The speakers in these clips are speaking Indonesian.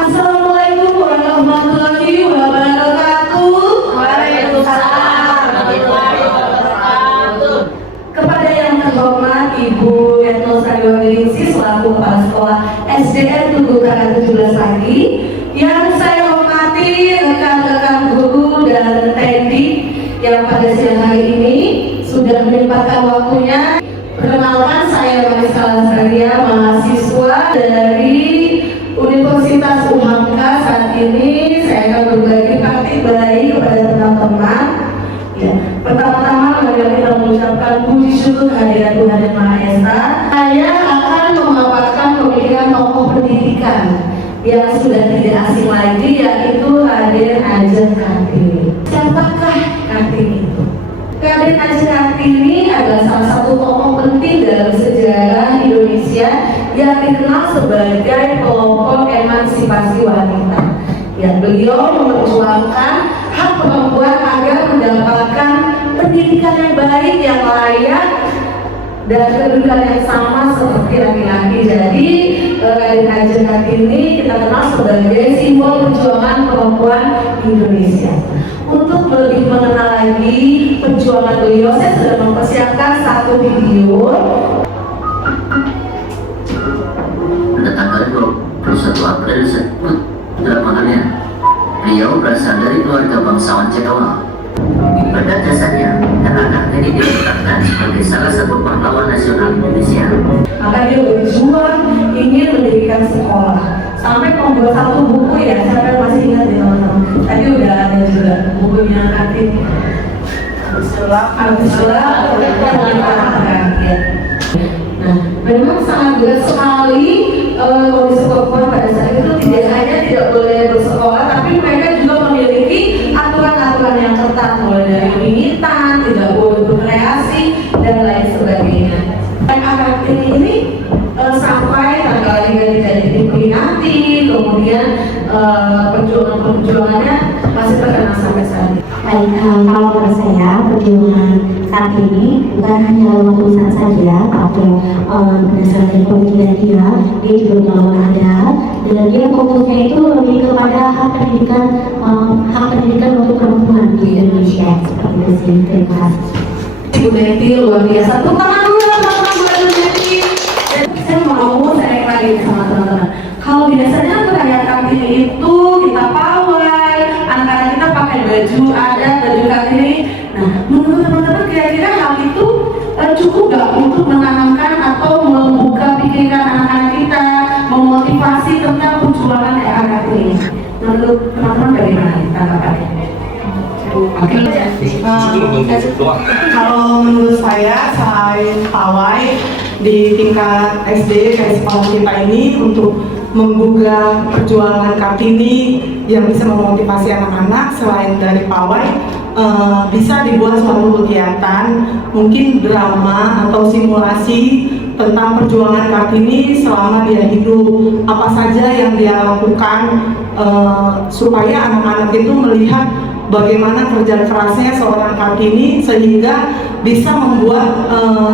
Assalamualaikum warahmatullahi wabarakatuh. Waalaikumsalam warahmatullahi wabarakatuh. Kepada yang terhormat Ibu Retno Sariwangginingsih selaku Kepala Sekolah SDN Tugu Karang 17 lagi, yang saya hormati rekan-rekan guru dan teknik yang pada siang hari ini sudah menyempatkan waktunya. Perkenalkan, saya Mariska Lasaria, mahasiswa dari Universitas UHAMKA. Saat ini saya akan berbagi praktik baik kepada teman-teman. Ya, pertama-tama marilah kita mengucapkan puji syukur kehadirat Tuhan Yang Maha Esa. Saya akan memaparkan pemikiran tokoh pendidikan yang sudah tidak asing lagi, yaitu Raden Adjeng Kartini. Siapakah Kartini itu? Raden Adjeng Kartini adalah salah satu tokoh penting dalam sejarah Indonesia yang dikenal sebagai kelompok emansipasi wanita. Ya, beliau memperjuangkan hak perempuan agar mendapatkan pendidikan yang baik, yang layak, dan kedudukan yang sama seperti laki-laki. Jadi Raden Adjeng Kartini kita kenal sebagai simbol perjuangan perempuan Indonesia. Untuk lebih mengenal lagi perjuangan beliau, saya sudah mempersiapkan satu video. Pada tanggal 21 April 1808, beliau berasal dari keluarga bangsawan Jawa. Pada dasarnya, dan anaknya ditetapkan sebagai salah satu pahlawan nasional Indonesia. Maka dia berjuang ingin mendirikan sekolah sampai membuat satu buku, ya, siapa yang masih ingat ya teman-teman? Tadi udah ada juga bukunya Kartini. Abdussalam rakyat. Nah, memang sangat berat sekali kondisi perempuan pada saat itu. Tidak hanya tidak boleh bersekolah, tapi mereka juga memiliki aturan-aturan yang ketat, mulai dari limitan, tidak boleh berkreasi, dan lain sebagainya. Kartini ini sampai tanggal hingga tidak diperingati, kemudian perjuangannya masih terkenal sampai saat ini. Baik, kalau menurut saya perjuangan Kartini bukan hanya lewat tulisan saja, tapi berdasarkan dari pemikiran dia juga melawan adat, dan dia fokusnya itu lebih kepada hak pendidikan untuk perempuan di Indonesia. Seperti itu sih. Terima kasih. Ibu Neti luar biasa. Tepuk tangan dulu teman-teman buat Ibu Neti. Saya mau saya lagi sama teman-teman. Kalau biasanya perayaan Kartini itu kita pawai, anak-anak kita pakai baju adat, baju Kartini. Nah, menurut teman-teman kira-kira hal itu cukup nggak untuk menanamkan atau membuka pikiran anak-anak kita, memotivasi tentang perjuangan era Kartini? Menurut teman-teman bagaimana tanggapannya? Kalau menurut saya, selain pawai di tingkat SD kayak sekolah kita ini untuk menggugah perjuangan Kartini yang bisa memotivasi anak-anak, selain dari pawai bisa dibuat suatu kegiatan, mungkin drama atau simulasi tentang perjuangan Kartini selama dia hidup, apa saja yang dia lakukan supaya anak-anak itu melihat bagaimana kerja kerasnya seorang Kartini sehingga bisa membuat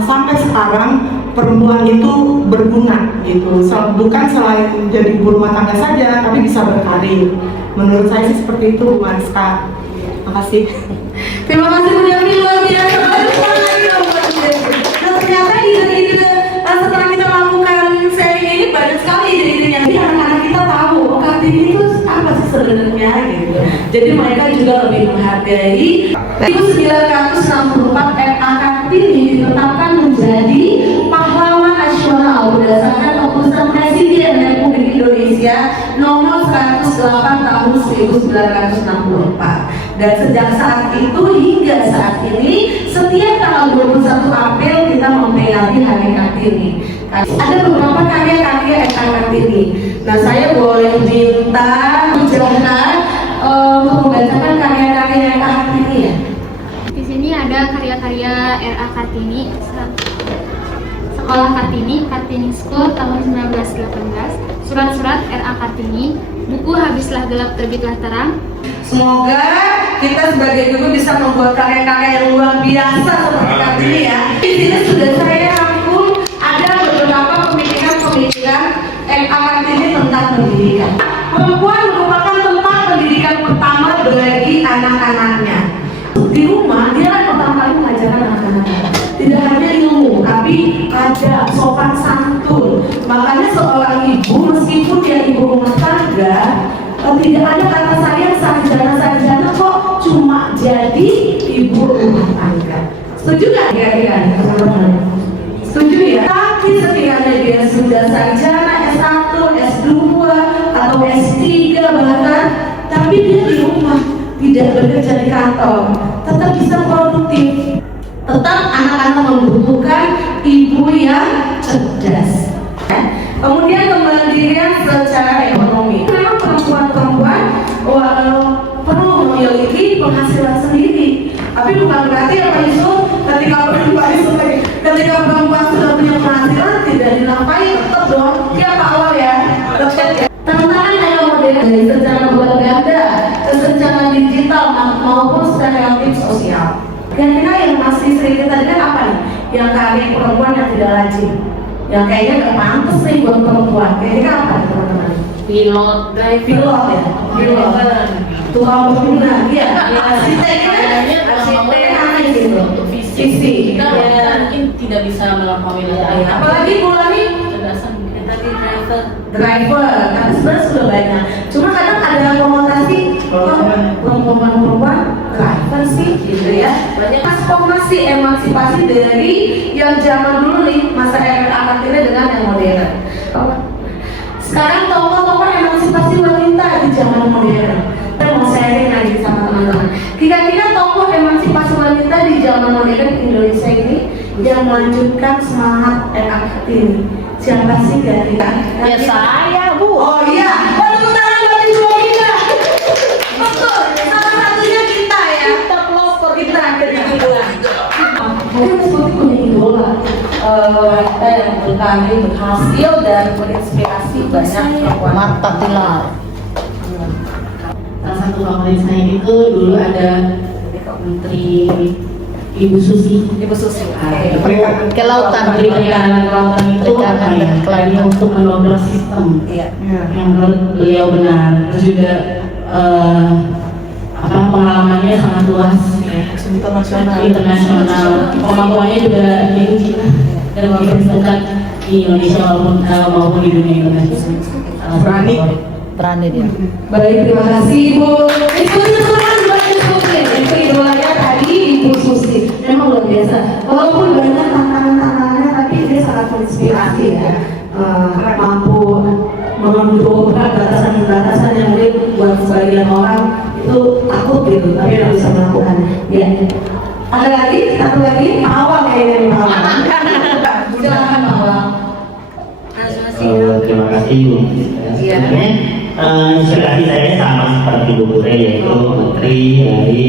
sampai sekarang perempuan itu berguna gitu. Bukan selain jadi ibu rumah tangga saja, tapi bisa berkarir. Menurut saya sih seperti itu, Bu Mariska. Makasih. Terima kasih Bu Devi, luar biasa. Nah, ternyata ide-ide setelah kita melakukan seri ini banyak sekali ide-idenya. Jadi anak-anak kita tahu Kartini itu apa sih sebenarnya gitu. Jadi mereka juga lebih menghargai. 1964 RA Kartini ditetapkan menjadi pahlawan nasional berdasarkan keputusan Presiden Republik Indonesia nomor 108 tahun 1964. Dan sejak saat itu hingga saat ini, setiap tanggal 21 April kita memperingati Hari Kartini. Ada beberapa karya-karya RA Kartini. Nah, saya boleh minta Jana untuk membacakan karya-karya RA Kartini ya. Di sini ada karya-karya RA Kartini, Sekolah Kartini, Kartini School tahun 1918, surat-surat RA Kartini, buku Habislah Gelap Terbitlah Terang. Semoga kita sebagai guru bisa membuat karya-karya yang luar biasa seperti Kartini ya. Di sini sudah saya rangkum ada beberapa pemikiran-pemikiran RA Kartini tentang pendidikan. Perempuan merupakan tempat pendidikan pertama bagi anak-anaknya. Di rumah dia kan pertama kali mengajarkan anak-anaknya tidak hanya ilmu, tapi ada sopan santun. Makanya seorang ibu, meskipun dia ibu rumah tangga, tidak ada kata sayang sarjana kok, cuma jadi ibu rumah tangga. Setuju nggak kira-kira teman-teman? Setuju ya? Tapi sekiranya dia sudah sarjana S1, S2 atau S3 bahkan, tapi dia di rumah tidak bekerja di kantor, tetap bisa produktif. Tetap anak-anak membutuhkan ibu yang cerdas. Kemudian kemandirian secara ekonomi. Memang perempuan-perempuan perlu memiliki penghasilan sendiri. Tapi bukan berarti apa itu ketika perempuan sudah punya penghasilan tidak dinafkahi, tetap dong. Siapa awal ya? Tantangan yang modern dari secara berganda, secara digital maupun secara aktif sosial. Kira-kira yang masih sering kita dengar apa nih? Yang kayaknya perempuan yang tidak rajin, yang kayaknya nggak pantas nih buat perempuan. Kira-kira apa nih teman-teman? Pilot, Pilot ya, pilot. Tukang bangunan, ya. Arsitek kan? Arsitek apa gitu? Fisik. kita mungkin tidak bisa melampaui Apalagi Bulani kecerdasan tadi driver, kan sebenarnya sudah banyak. Cuma kadang ada konotasi perempuan driver sih, gitu ya. Banyak transformasi emansipasi dari yang zaman dulu nih masa era akhirnya dengan yang modern. Sekarang tokoh-tokoh emansipasi wanita di zaman modern. Saya mau sharing lagi sama teman-teman. Kira-kira tokoh emansipasi wanita di zaman modern Indonesia ini yang melanjutkan semangat era Kartini. Siapa sih kira-kira? ya saya Bu. Oh iya, tepuk tangan buat Ibu kita. Betul, salah satunya kita ya. Kita pelopor Kita mungkin seperti punya idola yang berkarya, berhasil dan berinspirasi banyak perempuan. Marta Tilar. Salah satu favorit saya itu dulu ada Menteri Ibu Susi. Ibu Susi. Kelautan, Perikanan kelautan itu apa ya? Selain untuk mendobrak sistem Iya. yang menurut beliau benar, terus juga pengalamannya sangat luas ya. Internasional, kemampuannya juga tinggi dan mempertemukan di Indonesia maupun di dunia internasional. Berani dia. Baik, terima kasih Ibu. Ibu teman buat Ibu Susi. Itu idolanya tadi Ibu Susi. Memang luar biasa. Walaupun banyak tantangan-tantangannya, tapi dia sangat menginspirasi ya. Mampu menunduk batasan-batasan yang mungkin buat sebagian orang itu takut gitu, tapi dia bisa melakukan. Ya. Ada lagi? Satu lagi? Awal kayaknya nih Awal. Silakan Awal. Terima kasih Bu. Iya. Sebenarnya inspirasi saya sama seperti Bu Putri, yaitu Menteri dari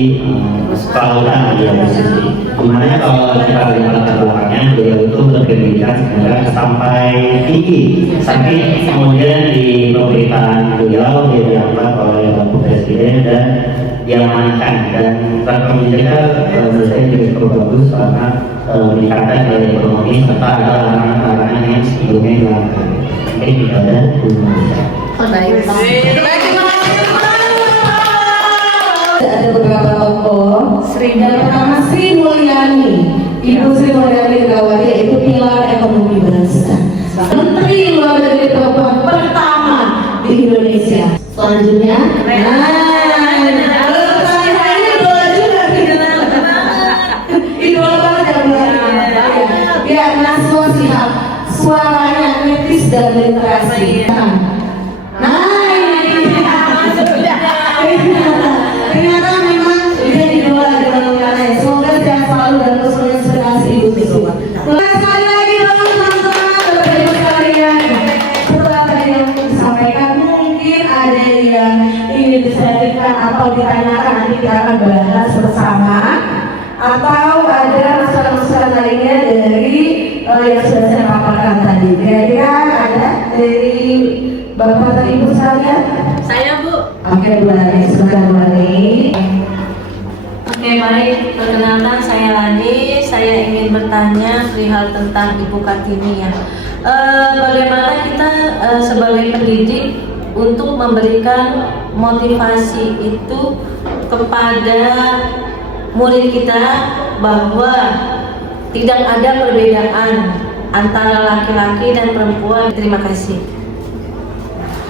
Kelautan ya Bu Susi. Dimana kalau kita lihat latar belakangnya, beliau itu berpendidikan sebenarnya sampai tinggi, sampai kemudian di pemerintahan beliau dia diangkat oleh Bapak Presiden dan diamankan, dan pendidikan menurut saya juga cukup bagus karena meningkatkan nilai ekonomi serta ada larangan-larangan yang sebelumnya dilakukan. Mungkin tidak ada Ada beberapa tokoh. Yang pertama Sri Mulyani, Ibu Sri Mulyani Gawari, yaitu pilar ekonomi bangsa. Menteri Luar Negeri perempuan pertama di Indonesia. Selanjutnya, idola banget ya Najwa Shihab, suaranya kritis dan literasi. Ternyata memang dia idola di mana-mana. Semoga sehat selalu dan terus menginspirasi Ibu Susi. Sekali lagi dong teman-teman, Bapak Ibu sekalian. Setelah tadi yang disampaikan, mungkin ada yang ingin disampaikan atau ditanyakan, nanti kita akan bahas bersama. Atau ada masukan-masukan lainnya dari yang sudah saya paparkan tadi. Kira-kira ada dari Bapak dan Ibu sekalian? Saya Bu. Oke, Bu Lani, sebentar Bu Lani. Oke, baik. Perkenalkan saya Lani. Saya ingin bertanya perihal tentang Ibu Kartini ya. Bagaimana kita sebagai pendidik untuk memberikan motivasi itu kepada murid kita bahwa tidak ada perbedaan antara laki-laki dan perempuan. Terima kasih.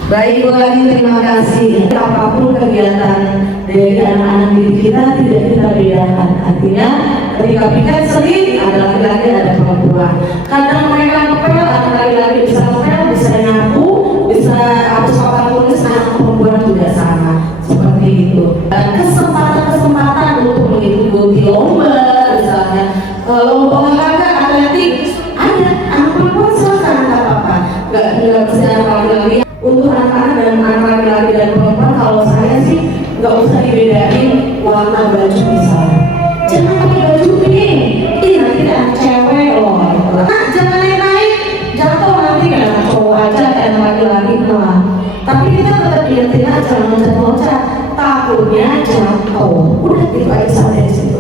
Baik, Bu Lani, terima kasih. Apapun kegiatan dari anak-anak didik kita tidak kita bedakan. Artinya ketika bikin seni ada laki-laki ada perempuan. Kadang mereka ngepel, anak laki-laki bisa ngepel, bisa nyapu, bisa hapus papan tulis, anak perempuan juga sama. Seperti itu. Dan kesempatan-kesempatan untuk mengikuti lomba, misalnya lomba olahraga atletik, ada anak perempuan silakan, nggak apa-apa. Nggak bisa anak laki-laki. Untuk anak-anak dan anak laki-laki dan perempuan, kalau saya sih nggak usah dibedain warna baju misalnya. Jangan pakai baju pink, ini nanti anak cewek loh. Nah, jangan naik-naik, jatuh nanti kan anak cowok aja, anak laki-laki nah. Tapi kita tetap ingetin aja, loncat-loncat, takutnya jatuh. Udah gitu aja sampai di situ.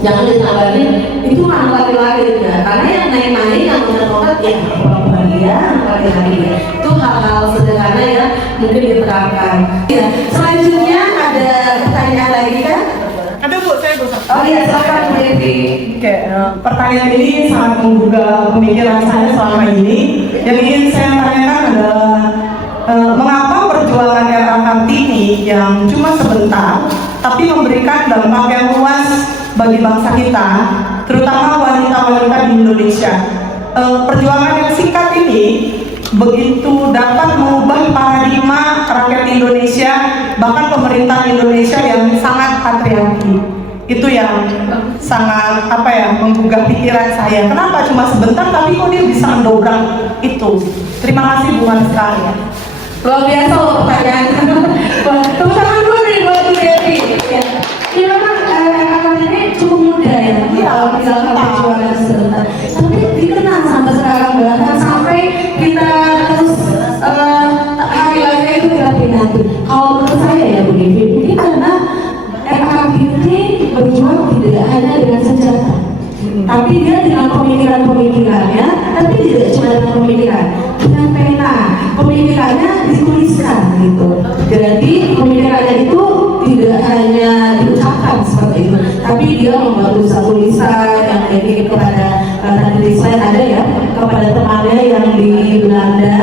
Jangan ditambahin itu anak laki-laki ya, karena yang naik-naik yang loncat-loncat ya perempuan dia, anak laki-laki dia. Itu hal-hal sederhana ya mungkin diterapkan. Ya, selanjutnya ada pertanyaan lagi kan? Ada Bu, saya Bu. Oh iya, silakan Bu Devi. Oke, pertanyaan ini sangat menggugah pemikiran saya selama ini. Yang ingin saya tanyakan adalah mengapa perjuangan RA Kartini yang cuma sebentar, tapi memberikan dampak yang luas bagi bangsa kita, terutama wanita-wanita di Indonesia. Perjuangan yang singkat ini begitu dapat mengubah paradigma rakyat Indonesia, bahkan pemerintah Indonesia yang sangat patriarki. Itu yang sangat menggugah pikiran saya. Kenapa cuma sebentar tapi kok dia bisa mendobrak itu? Terima kasih Bu sekali. Luar biasa loh pertanyaan. Tepuk tangan dulu nih buat Bu Devi. Ya memang anak ini cukup muda ya. Kalau misalkan perjuangan sebentar, tapi dikenang sampai sekarang, bahkan sampai kita terus hari lahirnya itu kita peringati. Kalau menurut saya ya Bu Devi, ini karena RA ini berjuang tidak hanya dengan senjata, tapi dia dengan pemikiran-pemikirannya, tapi tidak cuma dengan pemikiran, dengan pena, pemikirannya dituliskan gitu. Jadi pemikirannya itu tidak hanya diucapkan seperti itu, tapi dia membuat tulisan yang dedicated kepada tadi di slide ada ya, kepada temannya yang di Belanda.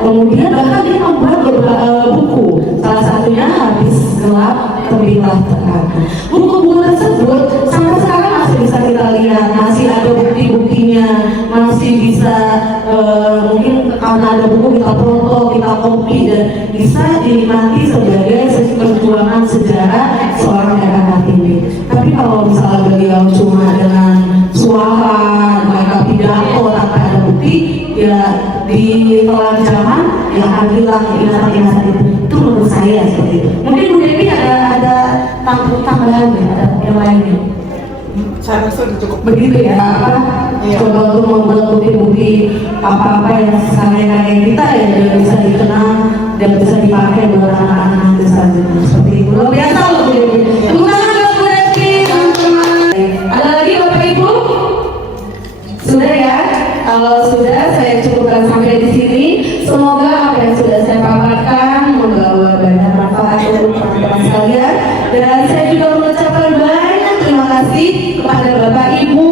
Kemudian bahkan dia membuat beberapa buku, salah satunya Habis Gelap Terbitlah Terang. Buku-buku tersebut sampai sekarang masih bisa kita lihat, masih ada bukti-buktinya, masih bisa mungkin karena ada buku kita foto, kita copy dan bisa dinikmati sebagai perjuangan sejarah seorang RA Kartini. Tapi kalau misalnya beliau cuma dengan suara, mereka pidato tanpa ada bukti, ya di telan zaman ya akan hilang ingatan-ingatan itu. Itu menurut saya seperti itu. Mungkin Bu Devi ada tambahan ya, ada yang lainnya. Saya rasa sudah cukup Begitu ya, Iya. coba untuk membuat bukti-bukti apa-apa yang karya-karya kita ya dan bisa dikenal dan bisa dipakai buat anak-anak nanti selanjutnya. Seperti itu. Luar biasa loh Bu Devi. Tepuk tangan buat Bu Devi, teman-teman. Ada lagi Bapak Ibu? Sudah ya? Kalau sudah, saya cukupkan sampai di sini. Semoga apa yang sudah saya paparkan membawa banyak manfaat untuk teman-teman sekalian. Dan saya juga mengucapkan banyak terima kasih kepada Bapak Ibu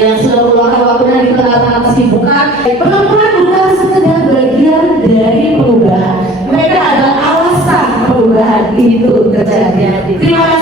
yang sudah meluangkan waktunya di tengah-tengah kesibukan. Perempuan bukan sekedar bagian dari perubahan. Mereka adalah alasan perubahan itu terjadi. Terima kasih.